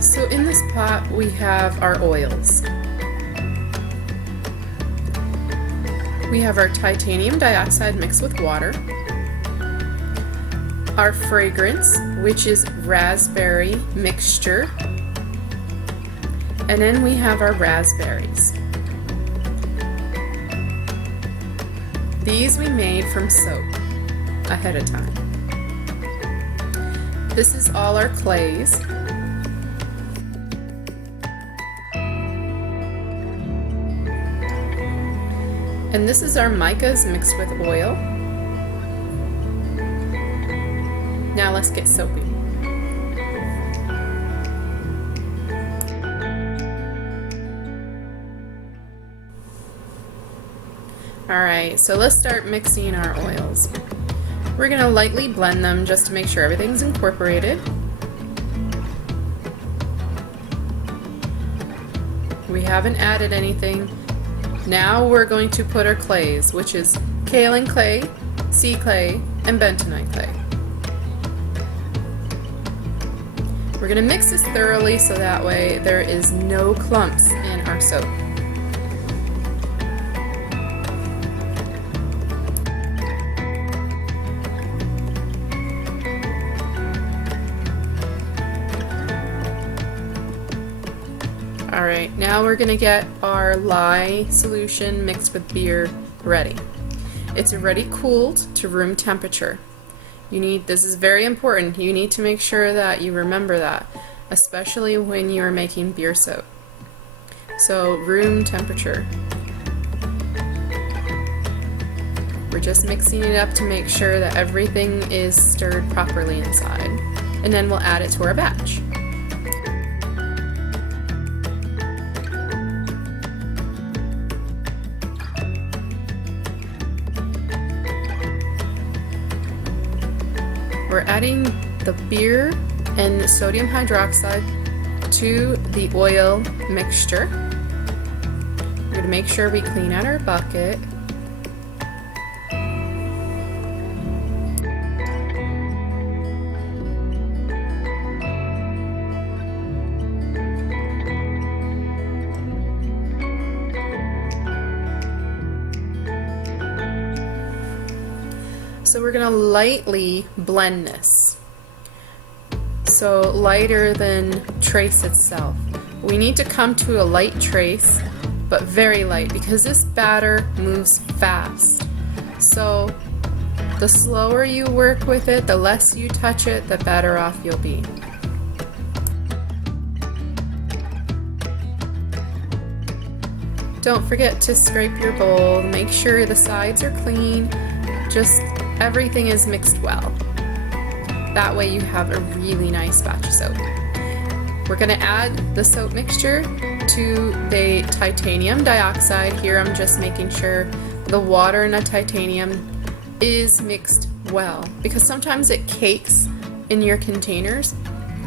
So in this pot we have our oils. We have our titanium dioxide mixed with water, our fragrance, which is raspberry mixture, and then we have our raspberries. These we made from soap ahead of time. This is all our clays. And this is our micas mixed with oil. Now let's get soapy. Alright, so let's start mixing our oils. We're going to lightly blend them just to make sure everything's incorporated. We haven't added anything. Now we're going to put our clays, which is kaolin clay, sea clay, and bentonite clay. We're going to mix this thoroughly so that way there is no clumps in our soap. Alright, now we're going to get our lye solution mixed with beer ready. It's already cooled to room temperature. This is very important, you need to make sure that you remember that, especially when you are making beer soap. So, room temperature. We're just mixing it up to make sure that everything is stirred properly inside. And then we'll add it to our batch. We're adding the beer and the sodium hydroxide to the oil mixture. We're going to make sure we clean out our bucket. So we're going to lightly blend this. So lighter than trace itself. We need to come to a light trace, but very light, because this batter moves fast. So the slower you work with it, the less you touch it, the better off you'll be. Don't forget to scrape your bowl, make sure the sides are clean, just everything is mixed well. That way you have a really nice batch of soap. We're going to add the soap mixture to the titanium dioxide. Here I'm just making sure the water and the titanium is mixed well, because sometimes it cakes in your containers.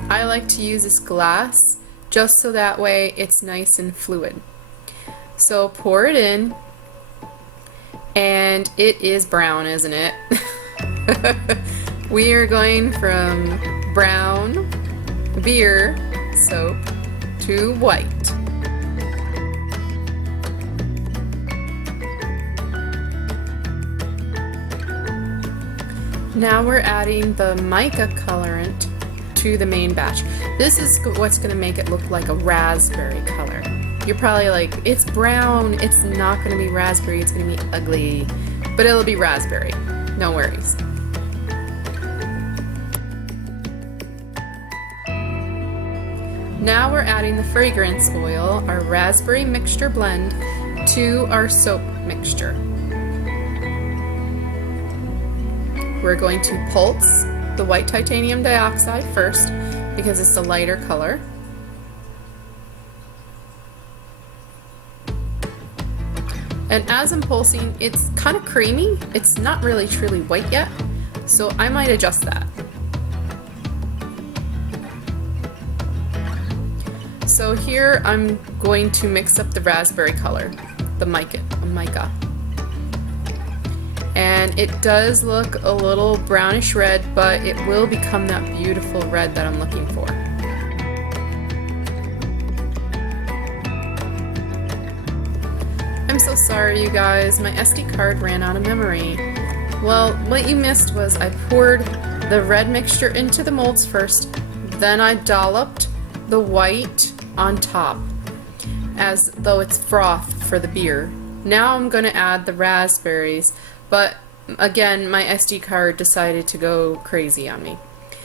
I like to use this glass just so that way it's nice and fluid. So pour it in, and it is brown, isn't it? We are going from brown beer soap to white. Now we're adding the mica colorant to the main batch. This is what's going to make it look like a raspberry color. You're probably like, it's brown, it's not going to be raspberry, it's going to be ugly, but it'll be raspberry. No worries. Now we're adding the fragrance oil, our raspberry mixture blend, to our soap mixture. We're going to pulse the white titanium dioxide first because it's the lighter color. And as I'm pulsing, it's kind of creamy. It's not really truly white yet, so I might adjust that. So here I'm going to mix up the raspberry color, the mica. And it does look a little brownish red, but it will become that beautiful red that I'm looking for. Sorry you guys, my SD card ran out of memory. Well, what you missed was I poured the red mixture into the molds first, then I dolloped the white on top as though it's froth for the beer. Now I'm going to add the raspberries, but again my SD card decided to go crazy on me.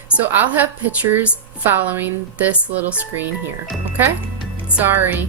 So I'll have pictures following this little screen here, okay? Sorry.